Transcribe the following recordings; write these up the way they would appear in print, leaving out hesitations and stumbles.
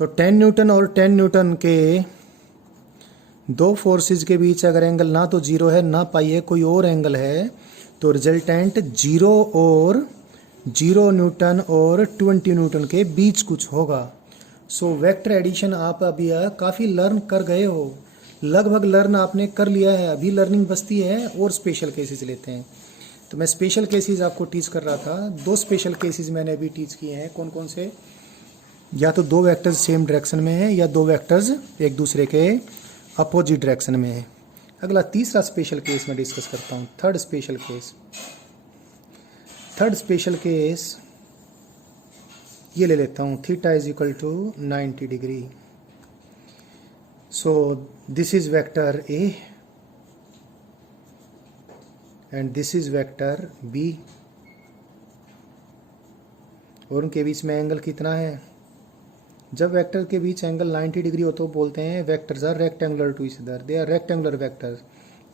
तो 10 न्यूटन और 10 न्यूटन के दो फोर्सेस के बीच अगर एंगल ना तो जीरो है ना पाई है, कोई और एंगल है, तो रिजल्टेंट जीरो न्यूटन और 20 न्यूटन के बीच कुछ होगा। सो वेक्टर एडिशन आप अभी काफ़ी लर्न कर गए हो, लगभग लर्न आपने कर लिया है, अभी लर्निंग बचती है और स्पेशल केसेस लेते हैं। तो मैं स्पेशल केसेस आपको टीच कर रहा था। दो स्पेशल केसेस मैंने अभी टीच किए हैं। कौन कौन से? या तो दो वेक्टर्स सेम डायरेक्शन में है या दो वेक्टर्स एक दूसरे के अपोजिट डायरेक्शन में है। अगला तीसरा स्पेशल केस मैं डिस्कस करता हूँ। थर्ड स्पेशल केस ये ले लेता हूँ, theta is equal to 90 degree. So this is vector A and this is vector B, और उनके बीच में एंगल कितना है? जब वेक्टर के बीच एंगल 90 डिग्री हो तो बोलते हैं vectors are rectangular to each other, they are rectangular vectors.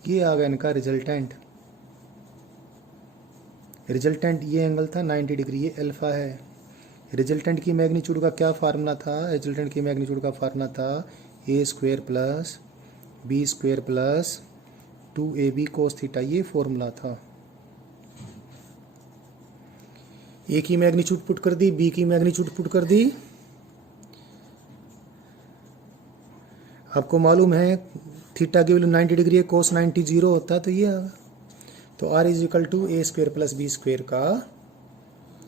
ये आ गया इनका रिजल्टेंट। ये एंगल था 90 डिग्री, ये अल्फा है। रिजल्टेंट की मैग्नीट्यूड का क्या फार्मूला था? रिजल्टेंट की मैग्नीट्यूड का फार्मूला था A square plus B square plus 2ab cos theta, ये फॉर्मूला था। ए की मैग्नीट्यूड पुट कर दी, बी की मैग्नीट्यूड पुट कर दी। आपको मालूम है थीटा की वैल्यू 90 डिग्री है, कोस 90 जीरो होता है, तो ये आगा। तो R is equal to A square plus B square का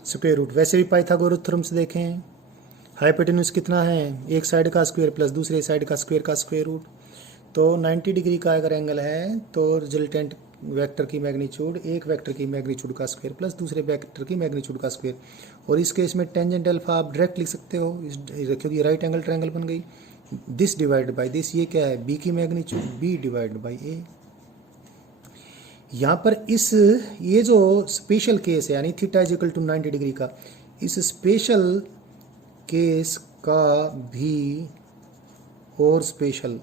स्क्वायर रूट। वैसे भी पाइथागोरस थ्योरम से देखें, हाइपोटेन्यूज कितना है? एक साइड का स्क्वायर प्लस दूसरे साइड का स्क्वायर रूट। तो 90 डिग्री का अगर एंगल है तो रिजल्टेंट वेक्टर की मैग्नीट्यूड एक वेक्टर की मैग्नीट्यूड का स्क्वायर प्लस दूसरे वेक्टर की मैग्नीट्यूड का स्क्वायर। और इस केस में टेंजेंट अल्फा आप डायरेक्ट लिख सकते हो, क्योंकि राइट एंगल ट्रायंगल बन गई। दिस डिवाइड बाय दिस, ये क्या है? बी की magnitude, B divide by A. यहाँ पर ये जो स्पेशल केस है यानी theta is equal to 90 degree का, इस स्पेशल केस का भी और special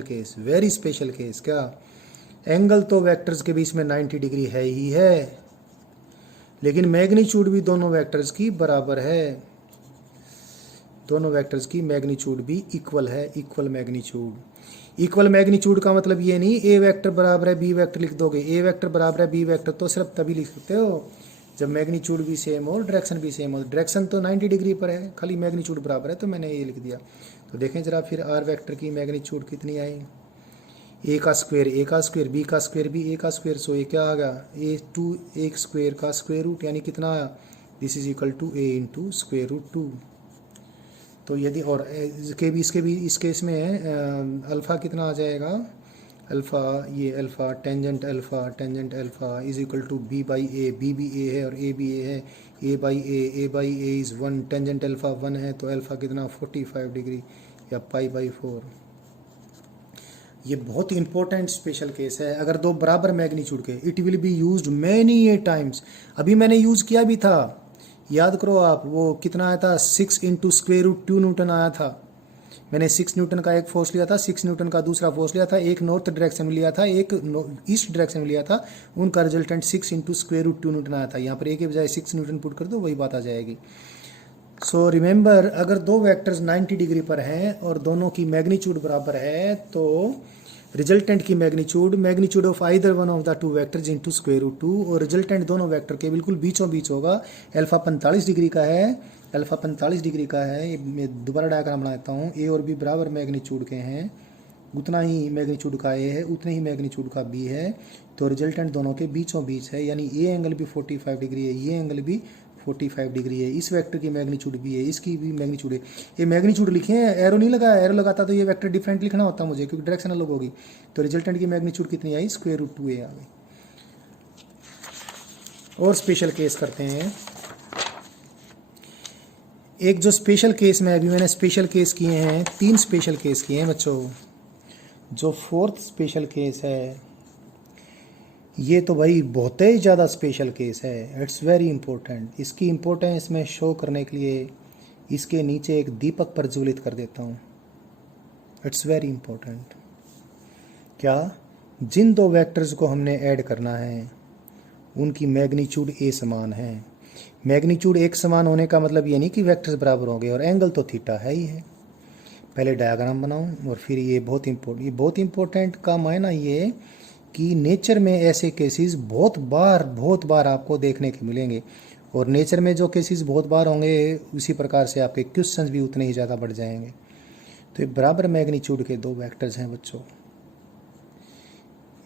case, very special case. क्या? एंगल तो वेक्टर्स के बीच में 90 डिग्री है ही है, लेकिन मैग्नीट्यूड भी दोनों वेक्टर्स की बराबर है। दोनों वेक्टर्स की मैग्नीट्यूड भी इक्वल है, इक्वल मैग्नीट्यूड का मतलब ये नहीं ए वेक्टर बराबर है बी वेक्टर लिख दोगे। ए वेक्टर बराबर है बी वेक्टर तो सिर्फ तभी लिख सकते हो जब मैग्नीट्यूड भी सेम हो, डायरेक्शन भी सेम हो। डायरेक्शन तो 90 डिग्री पर है, खाली मैग्नीट्यूड बराबर है, तो मैंने ये लिख दिया। तो देखें जरा फिर आर वेक्टर की मैग्नीट्यूड कितनी आई? ए का स्क्वायर बी का स्क्वायर बी ए का स्क्वायर, सो ये क्या आ गया? ए टू एक स्क्वायर का स्क्वायर रूट, यानी कितना आया? This is equal to A into square root 2। तो यदि और इसके भी इस केस में अल्फ़ा कितना आ जाएगा? Alpha tangent alpha is equal to B by A, B भी ए है और ए भी ए है, A by A is 1, tangent alpha 1 है, तो अल्फ़ा कितना? 45 डिग्री या π/4। ये बहुत इंपॉर्टेंट स्पेशल केस है। अगर दो बराबर मैग्नीट्यूड के, it will be used many a times. अभी मैंने यूज़ किया भी था, याद करो आप, वो कितना आया था? 6 इंटू स्क्वेयर रूट 2 न्यूटन आया था। मैंने 6 न्यूटन का एक फोर्स लिया था, 6 न्यूटन का दूसरा फोर्स लिया था, एक नॉर्थ डायरेक्शन में लिया था, एक ईस्ट डायरेक्शन में लिया था। उनका resultant 6 into square root 2 newton आया था। यहाँ पर ए के बजाय 6 न्यूटन पुट कर दो, वही बात आ जाएगी। सो रिमेंबर, अगर दो वेक्टर्स 90 डिग्री पर हैं और दोनों की मैग्नीट्यूड बराबर है तो रिजल्टेंट की magnitude of either one of the two vectors into square root 2, और रिजल्टेंट दोनों वेक्टर के बिल्कुल बीचों बीच होगा। अल्फा 45 डिग्री का है। मैं दोबारा डायग्राम बना देता हूँ। ए और बी बराबर मैग्नीट्यूड के हैं, उतना ही मैग्नीट्यूड का ए है, उतने ही मैग्नीट्यूड का बी है, तो रिजल्टेंट दोनों के बीचों बीच है, यानी ये एंगल भी 45 डिग्री है, ये एंगल भी 45 डिग्री है। इस वेक्टर की मैग्नीट्यूड भी है, इसकी भी मैग्नीट्यूड है। ये मैग्नीट्यूड लिखे हैं, एरो नहीं लगा, एरो लगाता तो ये वेक्टर डिफरेंट लिखना होता मुझे, क्योंकि डायरेक्शन अलग होगी। तो रिजल्टेंट की मैग्नीट्यूड कितनी आई? स्क्वायर रूट 2a आ गई। और स्पेशल केस करते हैं। एक जो स्पेशल केस में अभी मैंने स्पेशल केस किए हैं, 3 स्पेशल केस किए हैं बच्चों। जो 4th स्पेशल केस है ये तो भाई बहुत ही ज़्यादा स्पेशल केस है, इट्स वेरी इंपॉर्टेंट। इसकी इम्पोर्टेंस मैं शो करने के लिए इसके नीचे एक दीपक प्रज्वलित कर देता हूँ। It's very important. क्या? जिन दो वेक्टर्स को हमने ऐड करना है उनकी मैग्नीट्यूड ए समान है। मैग्नीट्यूड एक समान होने का मतलब ये नहीं कि वेक्टर्स बराबर होंगे, और एंगल तो थीटा है ही है। पहले डायग्राम बनाऊं और फिर ये बहुत इंपॉर्टेंट का मायना ये कि नेचर में ऐसे केसेस बहुत बार आपको देखने के मिलेंगे, और नेचर में जो केसेस बहुत बार होंगे उसी प्रकार से आपके क्वेश्चंस भी उतने ही ज़्यादा बढ़ जाएंगे। तो ये बराबर मैग्नीट्यूड के दो वेक्टर्स हैं बच्चों,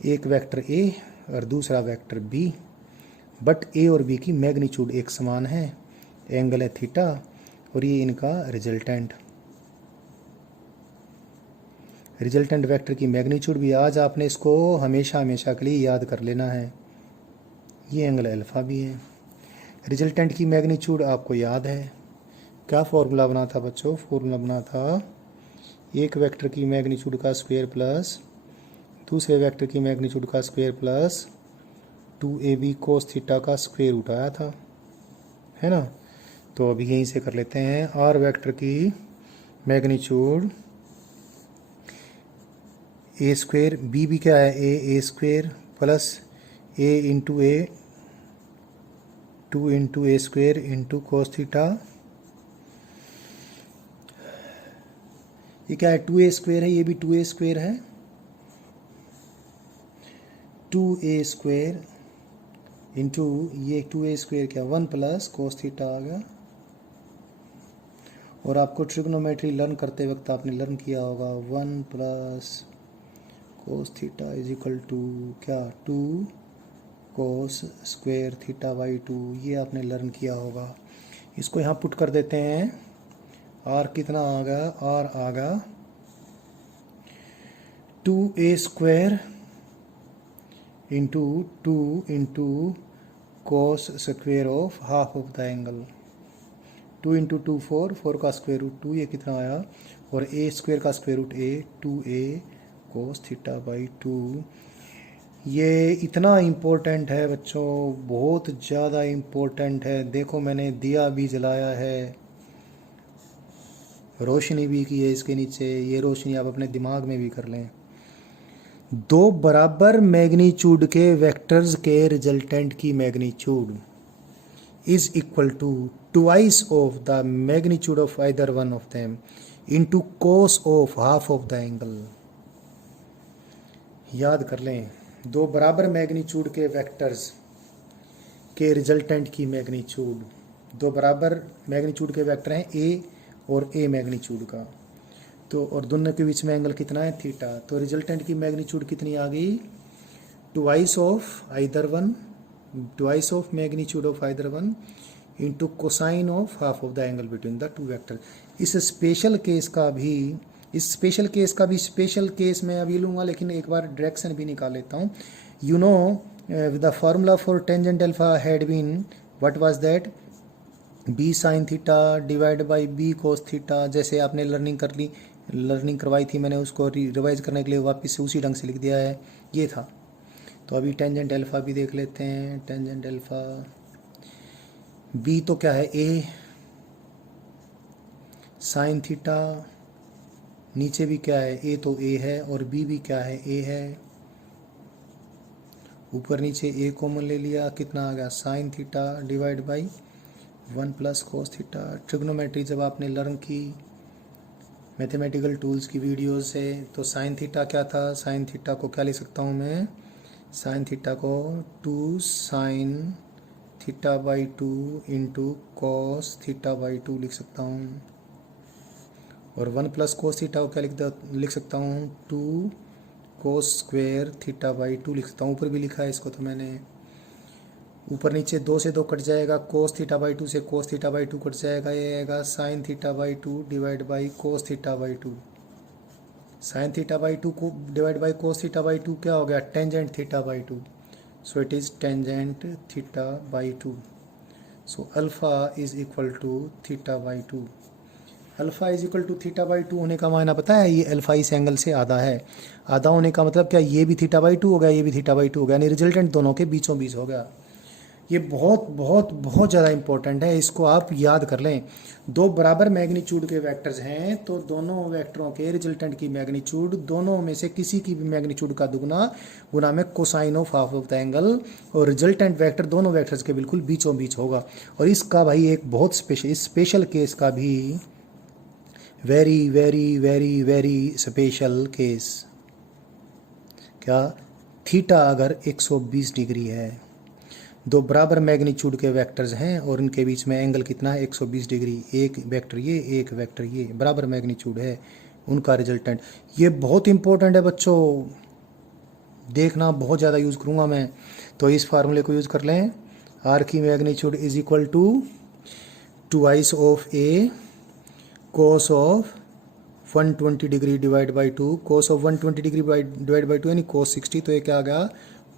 एक वेक्टर ए और दूसरा वेक्टर बी, बट ए और बी की मैग्नीट्यूड एक समान है, एंगल है थीटा, और ये इनका रिजल्टेंट वेक्टर की मैग्नीट्यूड भी आज आपने इसको हमेशा हमेशा के लिए याद कर लेना है। ये एंगल अल्फा भी है। रिजल्टेंट की मैग्नीट्यूड आपको याद है, क्या फॉर्मूला बना था बच्चों? फॉर्मूला बना था एक वेक्टर की मैग्नीट्यूड का स्क्वायर प्लस दूसरे वेक्टर की मैग्नीट्यूड का square plus 2ab cos theta का स्क्वायर रूट आया था, है ना। तो अभी यहीं से कर लेते हैं। आर वेक्टर की मैग्नीट्यूड ए स्क्वायर, बी भी क्या है, ए स्क्वायर प्लस ए इंटू ए 2 इंटू ए स्क्वायर इंटू कोस थीटा, ये क्या है 2a स्क्वायर है, ये भी 2a स्क्वायर है, 2a स्क्वायर इंटू ये 2a स्क्वायर क्या 1 प्लस कोस थीटा आ गया। और आपको ट्रिग्नोमेट्री लर्न करते वक्त आपने लर्न किया होगा 1 plus cos theta is equal to क्या 2 कोस स्क्वायर थीटा बाई 2, ये आपने लर्न किया होगा। इसको यहाँ पुट कर देते हैं, आर कितना आ गया, आर आ गया 2a square into 2 into cos square of half of the angle, 2 into 2 4 का स्क्वायर रूट 2, ये कितना आया, और ए स्क्वायर का square root A 2a cos theta by 2। ये इतना इम्पोर्टेंट है बच्चों, बहुत ज़्यादा इम्पोर्टेंट है। देखो मैंने दिया भी जलाया है, रोशनी भी की है इसके नीचे, ये रोशनी आप अपने दिमाग में भी कर लें। दो बराबर मैग्नीट्यूड के वेक्टर्स के रिजल्टेंट की magnitude is equal to twice of the magnitude of either one of them into cos of half of the angle. याद कर लें, दो बराबर मैग्नीट्यूड के वेक्टर्स के रिजल्टेंट की मैग्नीट्यूड, दो बराबर मैग्नीट्यूड के वेक्टर हैं ए और ए मैग्नीट्यूड का, तो और दोनों के बीच में एंगल कितना है थीटा, तो रिजल्टेंट की मैग्नीट्यूड कितनी आ गई twice of either one, twice of magnitude of either one into cosine of half of the angle between the two vector. इस स्पेशल केस में अभी लूँगा, लेकिन एक बार डायरेक्शन भी निकाल लेता हूँ। You know the formula for tangent alpha had been what was that, B sine theta divide by B cos theta. जैसे आपने लर्निंग करवाई थी मैंने, उसको रिवाइज करने के लिए वापस से उसी ढंग से लिख दिया है, ये था। तो अभी टेंजेंट अल्फा भी देख लेते हैं। टेंजेंट अल्फा बी तो क्या है ए साइन थीटा, नीचे भी क्या है ए तो ए है और बी भी क्या है ए है, ऊपर नीचे ए कॉमन ले लिया, कितना आ गया sign theta divide by 1 plus cos theta. Trigonometry जब आपने लर्न की मैथमेटिकल टूल्स की वीडियोस से, तो साइन थीटा क्या था, साइन थीटा को क्या लिख सकता हूँ मैं, साइन थीटा को 2 sine theta by 2 into cos theta by 2 लिख सकता हूँ, और 1 प्लस कोस थीटा को क्या लिख सकता हूँ 2 कोस स्क्वेयर थीटा बाई 2 लिख सकता हूँ। ऊपर भी लिखा है इसको तो मैंने, ऊपर नीचे 2 से 2 कट जाएगा, कोस थीटा बाई 2 से कोस थीटा बाई 2 कट जाएगा, ये आएगा sine theta by 2 divide by cos theta by 2। Sine theta by 2 को divide by cos theta by 2 क्या हो गया tangent theta by 2, so it is tangent theta by 2। So alpha is equal to theta by 2। Alpha is equal to theta by 2 होने का मायना पता है, ये अल्फ़ा इस एंगल से आधा है। आधा होने का मतलब क्या, ये भी थीटा बाई 2 हो गया, ये भी थीटा बाई 2 हो गया, यानी रिजल्टेंट दोनों के बीचों बीच हो गया। ये बहुत बहुत बहुत ज़्यादा इंपॉर्टेंट है, इसको आप याद कर लें। दो बराबर मैग्नीट्यूड के वेक्टर्स हैं तो दोनों वेक्टरों के रिजल्टेंट की मैग्नीट्यूड दोनों में से किसी की भी मैग्नीट्यूड का दुगना गुना में cosine of half of the angle, और रिजल्टेंट वेक्टर दोनों वेक्टर्स के बिल्कुल बीचों बीच होगा। और इसका भाई एक बहुत स्पेशल केस का भी very very very very special case, क्या, थीटा अगर 120 डिग्री है, दो बराबर मैग्नीट्यूड के वेक्टर्स हैं और इनके बीच में एंगल कितना है 120 डिग्री, एक वेक्टर ये एक वेक्टर ये बराबर मैग्नीट्यूड है, उनका रिजल्टेंट। ये बहुत इंपॉर्टेंट है बच्चों, देखना बहुत ज़्यादा यूज़ करूँगा मैं। तो इस फार्मूले को यूज़ कर लें, आर की magnitude is equal to twice of A cos of 120 degree divide by 2, cos of 120 degree divide by 2 यानी कोस 60, तो ये क्या आ गया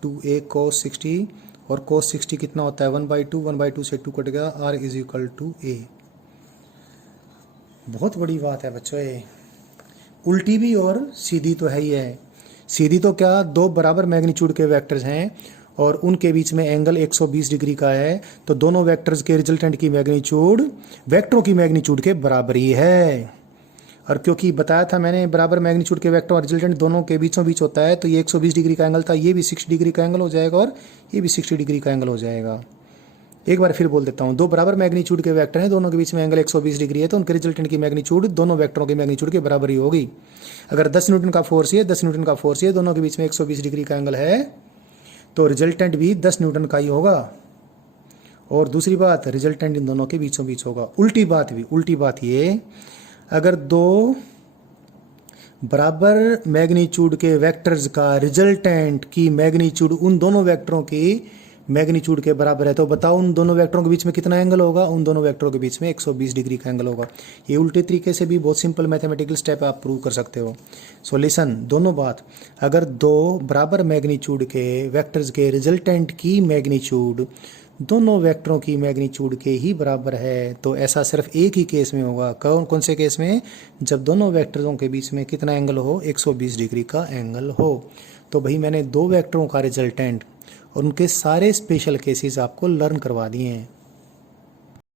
2a कोस 60, और कोस 60 कितना होता है 1/2, 1/2 से 2 कट गया, r is equal to a। बहुत बड़ी बात है बच्चों ये, उल्टी भी और सीधी तो है ही है। सीधी तो क्या, दो बराबर मैग्नीट्यूड के वेक्टर्स हैं और उनके बीच में एंगल 120 डिग्री का है, तो दोनों वेक्टर्स के रिजल्टेंट की मैग्नीट्यूड वेक्टरों की मैग्नीट्यूड के बराबर ही है। और क्योंकि बताया था मैंने बराबर मैग्नीट्यूड के वेक्टर और रिजल्टेंट दोनों के बीचों बीच होता है, तो ये 120 डिग्री का एंगल था, ये भी 60 डिग्री का एंगल हो जाएगा और ये भी 60 डिग्री का एंगल हो जाएगा। एक बार फिर बोल देता हूँ, दो बराबर मैग्नीट्यूड के वेक्टर हैं, दोनों के बीच में एंगल 120 डिग्री है, तो उनके रिजल्टेंट की मैग्नीट्यूड दोनों वेक्टरों की मैग्नीट्यूड के बराबर ही होगी। अगर 10 न्यूटन का फोर्स ये 10 न्यूटन का फोर्स ये, दोनों के बीच में 120 डिग्री का एंगल है, तो रिजल्टेंट भी 10 न्यूटन का ही होगा। और दूसरी बात, रिजल्टेंट इन दोनों के बीचों बीच होगा। उल्टी बात ये, अगर दो बराबर मैग्नीट्यूड के वेक्टर्स का रिजल्टेंट की मैग्नीट्यूड उन दोनों वेक्टरों की मैग्नीट्यूड के बराबर है, तो बताओ उन दोनों वेक्टरों के बीच में कितना एंगल होगा, उन दोनों वेक्टरों के बीच में 120 डिग्री का एंगल होगा। ये उल्टे तरीके से भी बहुत सिंपल मैथमेटिकल स्टेप आप प्रूव कर सकते हो। सॉल्यूशन, दोनों बात, अगर दो बराबर मैग्नीट्यूड के वेक्टर्स के रिजल्टेंट की मैग्नीट्यूड दोनों वेक्टरों की मैग्नीट्यूड के ही बराबर है, तो ऐसा सिर्फ एक ही केस में होगा। कौन से केस में, जब दोनों वेक्टरों के बीच में कितना एंगल हो, 120 डिग्री का एंगल हो। तो भाई मैंने दो वेक्टरों का रिजल्टेंट और उनके सारे स्पेशल केसेस आपको लर्न करवा दिए हैं।